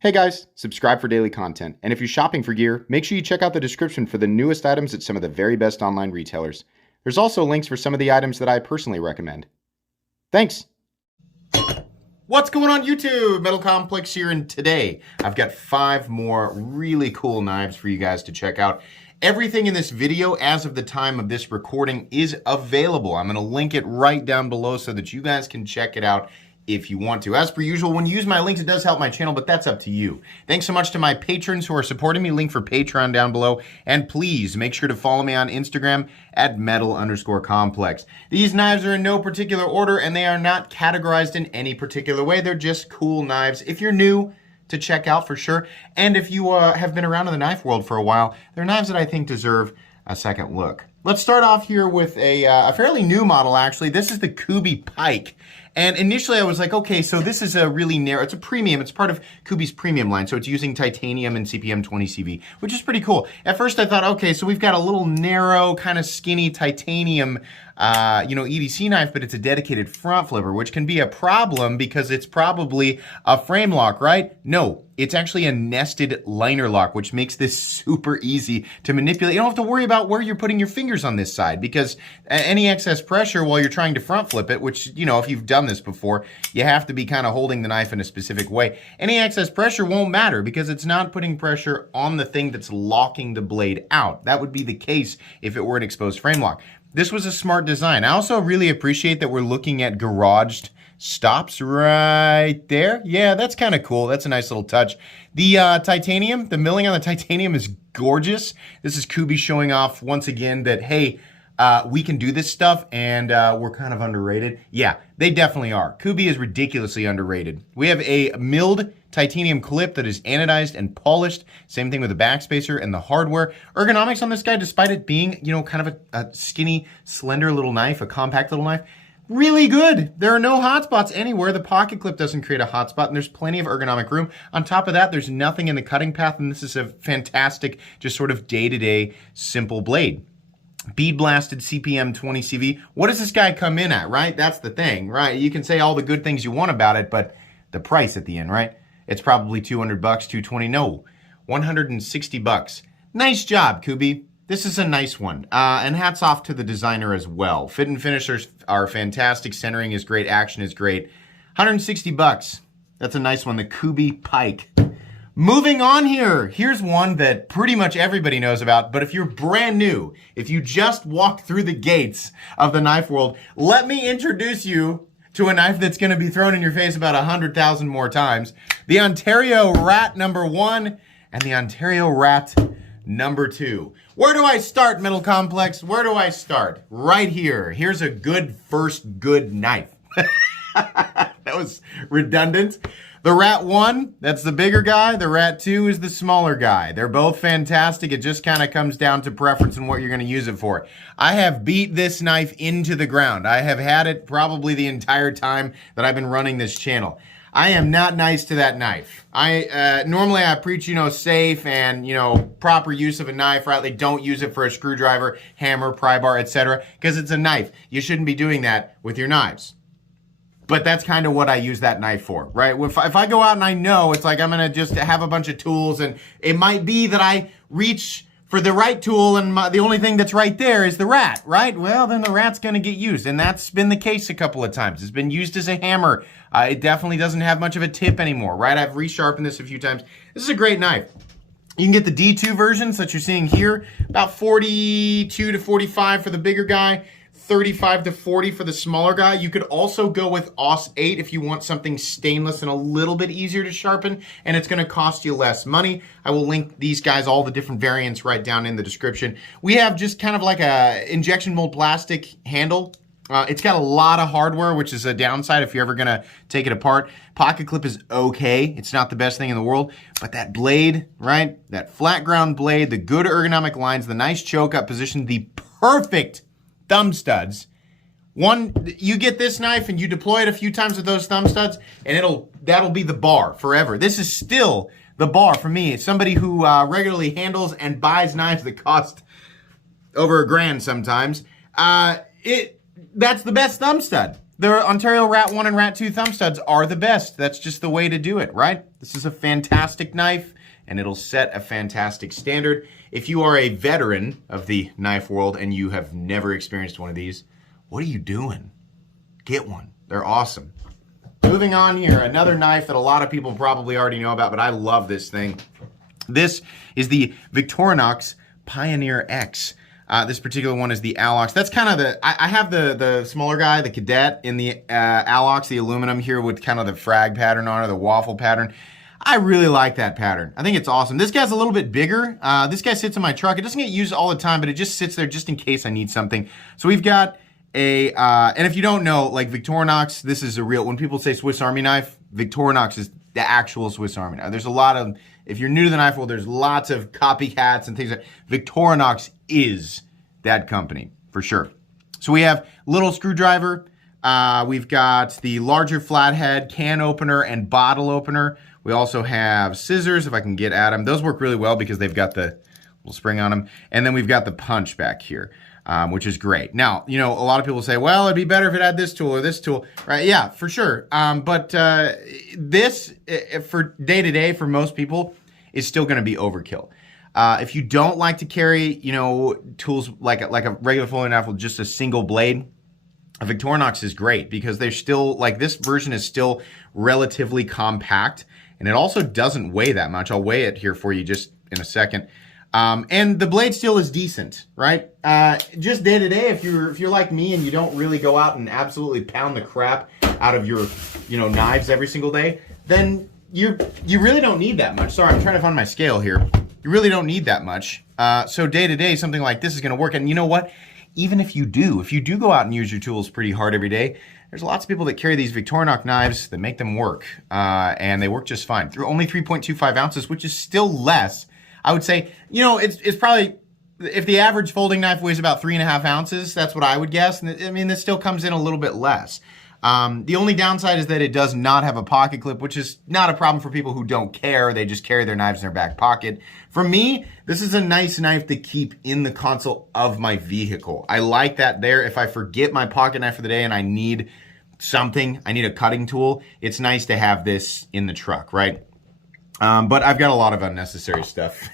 Hey guys, subscribe for daily content, and if you're shopping for gear, make sure you check out the description for the newest items at some of the very best online retailers. There's also links for some of the items that I personally recommend. Thanks! What's going on YouTube? Metal Complex here, and today I've got 5 more really cool knives for you guys to check out. Everything in this video, as of the time of this recording, is available. I'm going to link it right down below so that you guys can check it out if you want to. As per usual, when you use my links, it does help my channel, but that's up to you. Thanks so much to my patrons who are supporting me. Link for Patreon down below. And please make sure to follow me on Instagram at metal_complex. These knives are in no particular order, and they are not categorized in any particular way. They're just cool knives. If you're new, to check out for sure. And if you have been around in the knife world for a while, they're knives that I think deserve a second look. Let's start off here with a fairly new model, actually. This is the Kuby Pike. And initially I was like, okay, so this is a really narrow, it's a premium, it's part of Kuby's premium line, so it's using titanium and CPM 20CV, which is pretty cool. At first I thought, okay, so we've got a little narrow, kind of skinny titanium, EDC knife, but it's a dedicated front flipper, which can be a problem because it's probably a frame lock, right? No, it's actually a nested liner lock, which makes this super easy to manipulate. You don't have to worry about where you're putting your fingers on this side because any excess pressure while you're trying to front flip it, which, you know, if you've done this before, you have to be kind of holding the knife in a specific way. Any excess pressure won't matter because it's not putting pressure on the thing that's locking the blade out. That would be the case if it were an exposed frame lock. This was a smart design. I also really appreciate that we're looking at garaged stops right there. Yeah, that's kind of cool. That's a nice little touch. The titanium, the milling on the titanium is gorgeous. This is Kuby showing off once again that, hey, we can do this stuff and we're kind of underrated. Yeah, they definitely are. Kuby is ridiculously underrated. We have a milled titanium clip that is anodized and polished. Same thing with the backspacer and the hardware. Ergonomics on this guy, despite it being, you know, kind of a skinny, slender little knife, a compact little knife, really good. There are no hot spots anywhere. The pocket clip doesn't create a hot spot, and there's plenty of ergonomic room. On top of that, there's nothing in the cutting path, and this is a fantastic, just sort of day-to-day simple blade. Bead blasted CPM 20CV. What does this guy come in at, right? That's the thing, right? You can say all the good things you want about it, but the price at the end, right? It's probably 200 bucks, 220, no, 160 bucks. Nice job, Kuby. This is a nice one. And hats off to the designer as well. Fit and finishers are fantastic. Centering is great. Action is great. 160 bucks. That's a nice one, the Kuby Pike. Moving on here, here's one that pretty much everybody knows about, but if you're brand new, if you just walked through the gates of the knife world, let me introduce you to a knife that's gonna be thrown in your face about 100,000 more times. The Ontario Rat #1 and the Ontario Rat #2. Where do I start, Metal Complex? Where do I start? Right here. Here's a good first good knife. That was redundant. The Rat 1, that's the bigger guy. The Rat 2 is the smaller guy. They're both fantastic. It just kind of comes down to preference and what you're going to use it for. I have beat this knife into the ground. I have had it probably the entire time that I've been running this channel. I am not nice to that knife. Normally I preach, you know, safe and, you know, proper use of a knife, right? Like don't use it for a screwdriver, hammer, pry bar, etc. because it's a knife. You shouldn't be doing that with your knives. But that's kind of what I use that knife for, right? If I go out and I know it's like I'm going to just have a bunch of tools and it might be that I reach for the right tool and the only thing that's right there is the rat, right? Well, then the rat's going to get used. And that's been the case a couple of times. It's been used as a hammer. It definitely doesn't have much of a tip anymore, right? I've resharpened this a few times. This is a great knife. You can get the D2 versions that you're seeing here, about 42 to 45 for the bigger guy. 35 to 40 for the smaller guy. You could also go with AUS 8 if you want something stainless and a little bit easier to sharpen, and it's going to cost you less money. I will link these guys, all the different variants, right down in the description. We have just kind of like a injection mold plastic handle. It's got a lot of hardware, which is a downside if you're ever going to take it apart. Pocket clip is okay. It's not the best thing in the world, but that blade, right? That flat ground blade, the good ergonomic lines, the nice choke up position, the perfect thumb studs. You get this knife and you deploy it a few times with those thumb studs and that'll be the bar forever. This is still the bar for me. It's somebody who regularly handles and buys knives that cost over $1,000 sometimes. That's the best thumb stud. The Ontario Rat 1 and Rat 2 thumb studs are the best. That's just the way to do it, right? This is a fantastic knife, and it'll set a fantastic standard. If you are a veteran of the knife world and you have never experienced one of these, what are you doing? Get one. They're awesome. Moving on here, another knife that a lot of people probably already know about, but I love this thing. This is the Victorinox Pioneer X. This particular one is the Alox. That's kind of the, I have the smaller guy, the Cadet, in the Alox, the aluminum here with kind of the frag pattern on it, the waffle pattern. I really like that pattern. I think it's awesome. This guy's a little bit bigger. This guy sits in my truck. It doesn't get used all the time, but it just sits there just in case I need something. So we've got a, and if you don't know, like Victorinox, this is a real, when people say Swiss Army knife, Victorinox is the actual Swiss Army knife. There's a lot of, if you're new to the knife world, there's lots of copycats and things like that. Victorinox is that company, for sure. So we have little screwdriver. We've got the larger flathead, can opener, and bottle opener. We also have scissors, if I can get at them. Those work really well because they've got the little spring on them. And then we've got the punch back here, which is great. Now, you know, a lot of people say, well, it'd be better if it had this tool or this tool, right? Yeah, for sure. But this, for day-to-day, for most people, is still gonna be overkill. If you don't like to carry, you know, tools like a regular folding knife with just a single blade, a Victorinox is great because they're still, like, this version is still relatively compact, and it also doesn't weigh that much. I'll weigh it here for you just in a second. And the blade steel is decent, right? Just day to day, if you're like me and you don't really go out and absolutely pound the crap out of your, you know, knives every single day, then you really don't need that much. Sorry, I'm trying to find my scale here. You really don't need that much. So day to day, something like this is gonna work. And you know what? Even if you do go out and use your tools pretty hard every day, there's lots of people that carry these Victorinox knives that make them work. And they work just fine. Through only 3.25 ounces, which is still less. I would say, you know, it's probably, if the average folding knife weighs about 3.5 ounces, that's what I would guess. And I mean, this still comes in a little bit less. The only downside is that it does not have a pocket clip, which is not a problem for people who don't care. They just carry their knives in their back pocket. For me, this is a nice knife to keep in the console of my vehicle. I like that there. If I forget my pocket knife for the day and I need something, I need a cutting tool, it's nice to have this in the truck, right? But I've got a lot of unnecessary stuff.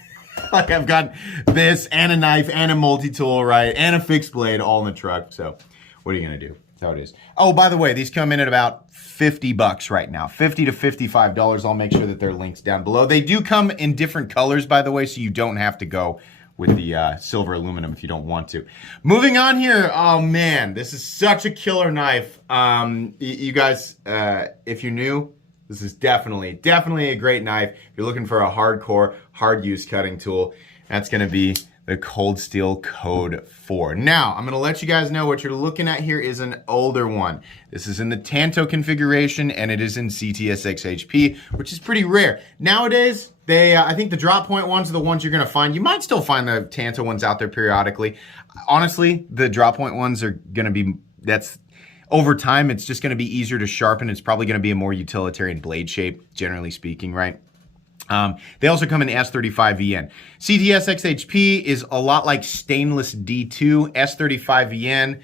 Like I've got this and a knife and a multi-tool, right? And a fixed blade all in the truck. So what are you gonna do? That's how it is. Oh, by the way, these come in at about 50 bucks right now. $50 to $55. I'll make sure that there are links down below. They do come in different colors, by the way, so you don't have to go with the silver aluminum if you don't want to. Moving on here. Oh man, this is such a killer knife. You guys, if you're new, this is definitely a great knife. If you're looking for a hardcore, hard use cutting tool, that's gonna be the Cold Steel Code 4. Now, I'm gonna let you guys know what you're looking at here is an older one. This is in the Tanto configuration and it is in CTSX HP, which is pretty rare. Nowadays, I think the drop point ones are the ones you're gonna find. You might still find the Tanto ones out there periodically. Honestly, the drop point ones are gonna be, over time, it's just gonna be easier to sharpen. It's probably gonna be a more utilitarian blade shape, generally speaking, right? They also come in S35VN. CTSX HP is a lot like stainless D2. S35VN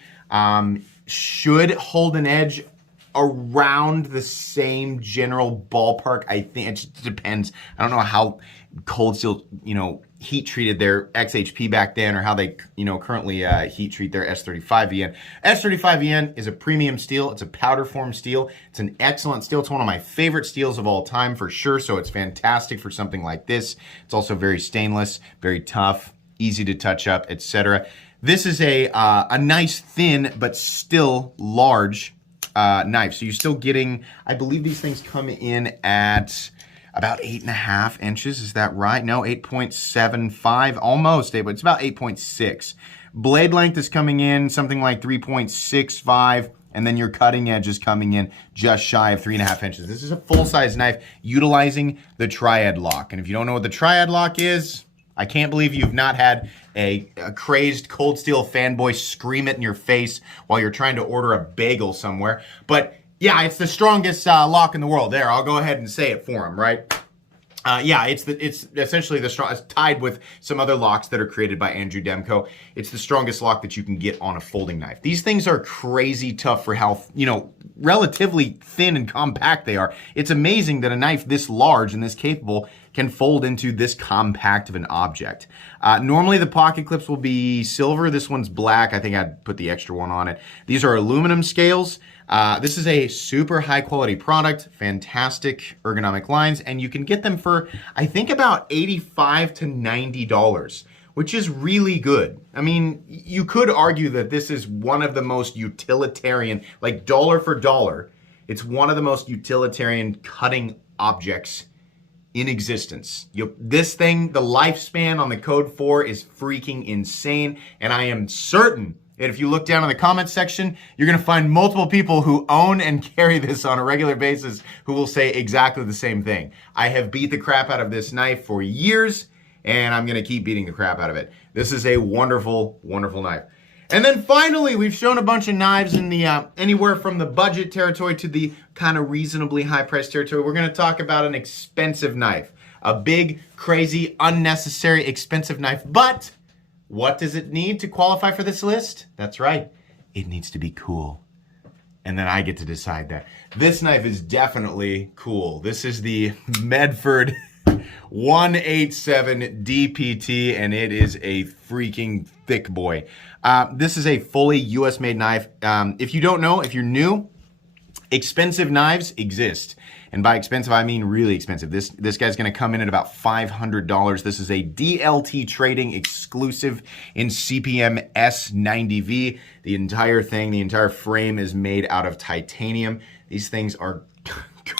should hold an edge around the same general ballpark. I think it just depends. I don't know how Cold Steel, you know, heat treated their XHP back then or how they, you know, currently heat treat their S35VN. S35VN is a premium steel. It's a powder form steel. It's an excellent steel. It's one of my favorite steels of all time for sure. So it's fantastic for something like this. It's also very stainless, very tough, easy to touch up, etc. This is a nice thin but still large knife. So you're still getting, I believe these things come in at about 8.5 inches, is that right? No, 8.75, almost, but it's about 8.6. Blade length is coming in something like 3.65, and then your cutting edge is coming in just shy of 3.5 inches. This is a full-size knife utilizing the triad lock. And if you don't know what the triad lock is, I can't believe you've not had a crazed Cold Steel fanboy scream it in your face while you're trying to order a bagel somewhere. But yeah, it's the strongest lock in the world. There, I'll go ahead and say it for him, right? Yeah, it's essentially the strong. It's tied with some other locks that are created by Andrew Demko. It's the strongest lock that you can get on a folding knife. These things are crazy tough for health. You know, relatively thin and compact they are. It's amazing that a knife this large and this capable can fold into this compact of an object. Normally the pocket clips will be silver. This one's black. I think I'd put the extra one on it. These are aluminum scales. This is a super high quality product, fantastic ergonomic lines, and you can get them for, I think, about $85 to $90, which is really good. I mean, you could argue that this is one of the most utilitarian, like dollar for dollar, it's one of the most utilitarian cutting objects in existence. This thing, the lifespan on the Code 4 is freaking insane, and I am certain that if you look down in the comments section, you're gonna find multiple people who own and carry this on a regular basis who will say exactly the same thing. I have beat the crap out of this knife for years, and I'm gonna keep beating the crap out of it. This is a wonderful, wonderful knife. And then finally, we've shown a bunch of knives in the anywhere from the budget territory to the kind of reasonably high price territory. We're gonna talk about an expensive knife. A big, crazy, unnecessary, expensive knife. But what does it need to qualify for this list? That's right, it needs to be cool. And then I get to decide that. This knife is definitely cool. This is the Medford 187 DPT, and it is a freaking thick boy. This is a fully US made knife. If you don't know, if you're new, expensive knives exist. And by expensive, I mean really expensive. This guy's gonna come in at about $500. This is a DLT Trading exclusive in CPM S90V. The entire thing, the entire frame is made out of titanium. These things are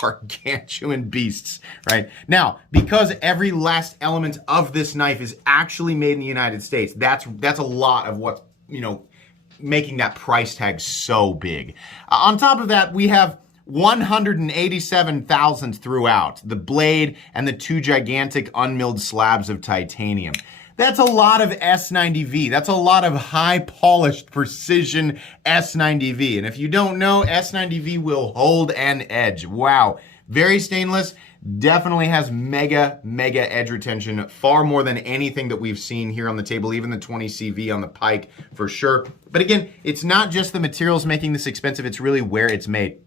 gargantuan beasts, right? Now, because every last element of this knife is actually made in the United States, that's a lot of what's, making that price tag so big. On top of that, we have 187 thousandths throughout, the blade and the two gigantic unmilled slabs of titanium. That's a lot of S90V. That's a lot of high polished precision S90V. And if you don't know, S90V will hold an edge. Wow. Very stainless. Definitely has mega edge retention. Far more than anything that we've seen here on the table, even the 20CV on the Pike for sure. But again, it's not just the materials making this expensive, it's really where it's made.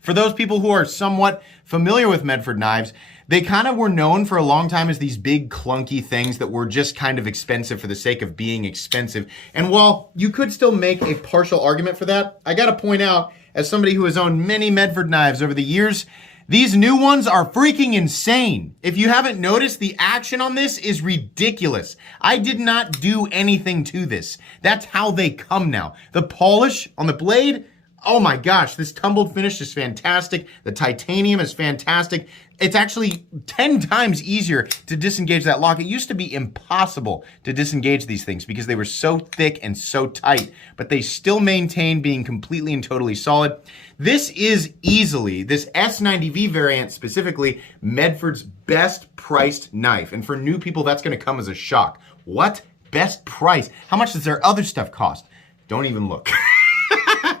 For those people who are somewhat familiar with Medford knives, they kind of were known for a long time as these big clunky things that were just kind of expensive for the sake of being expensive. And while you could still make a partial argument for that, I gotta point out, as somebody who has owned many Medford knives over the years, these new ones are freaking insane. If you haven't noticed, the action on this is ridiculous. I did not do anything to this. That's how they come now. The polish on the blade, oh my gosh, this tumbled finish is fantastic. The titanium is fantastic. It's actually 10 times easier to disengage that lock. It used to be impossible to disengage these things because they were so thick and so tight, but they still maintain being completely and totally solid. This is easily, this S90V variant specifically, Medford's best priced knife. And for new people, that's gonna come as a shock. What? Best price? How much does their other stuff cost? Don't even look.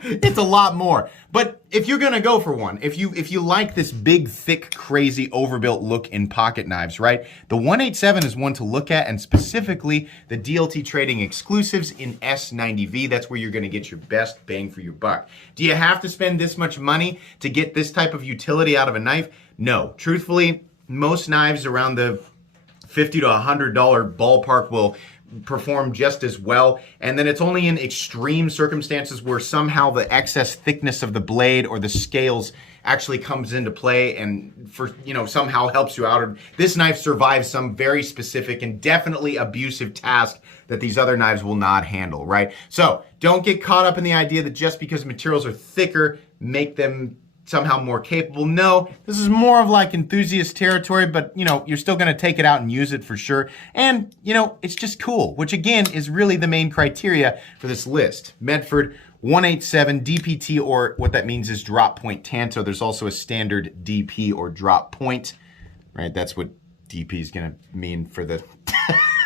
It's a lot more. But if you're gonna go for one, if you like this big, thick, crazy, overbuilt look in pocket knives, right? The 187 is one to look at, and specifically the DLT Trading exclusives in S90V. That's where you're gonna get your best bang for your buck. Do you have to spend this much money to get this type of utility out of a knife? No. Truthfully, most knives around the $50 to $100 ballpark will perform just as well. And then it's only in extreme circumstances where somehow the excess thickness of the blade or the scales actually comes into play and somehow helps you out. This knife survives some very specific and definitely abusive task that these other knives will not handle, right? So don't get caught up in the idea that just because materials are thicker, make them somehow more capable. No, this is more of like enthusiast territory, but you're still gonna take it out and use it for sure. And it's just cool, which again is really the main criteria for this list. Medford 187 DPT, or what that means is drop point tanto. There's also a standard DP or drop point, right? That's what DP is gonna mean for the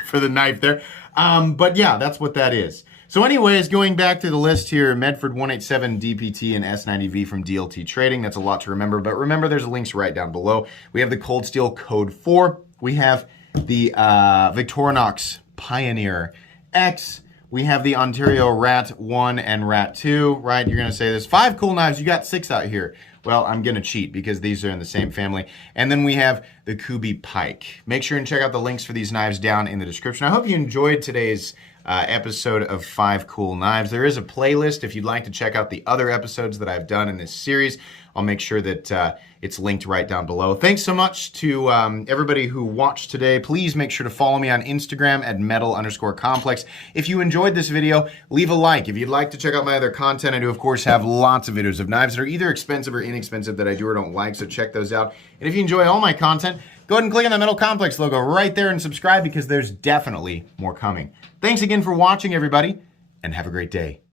for the knife there. But yeah, that's what that is. So anyways, going back through the list here, Medford 187 DPT and S90V from DLT Trading. That's a lot to remember, but remember there's links right down below. We have the Cold Steel Code 4. We have the Victorinox Pioneer X. We have the Ontario Rat 1 and Rat 2, right? You're going to say there's 5 cool knives. You got 6 out here. Well, I'm going to cheat because these are in the same family. And then we have the Kuby Pike. Make sure and check out the links for these knives down in the description. I hope you enjoyed today's episode of 5 Cool Knives. There is a playlist if you'd like to check out the other episodes that I've done in this series. I'll make sure that it's linked right down below. Thanks so much to everybody who watched today. Please make sure to follow me on Instagram at metal_complex. If you enjoyed this video, leave a like. If you'd like to check out my other content, I do, of course, have lots of videos of knives that are either expensive or inexpensive that I do or don't like, so check those out. And if you enjoy all my content, go ahead and click on the Metal Complex logo right there and subscribe because there's definitely more coming. Thanks again for watching, everybody, and have a great day.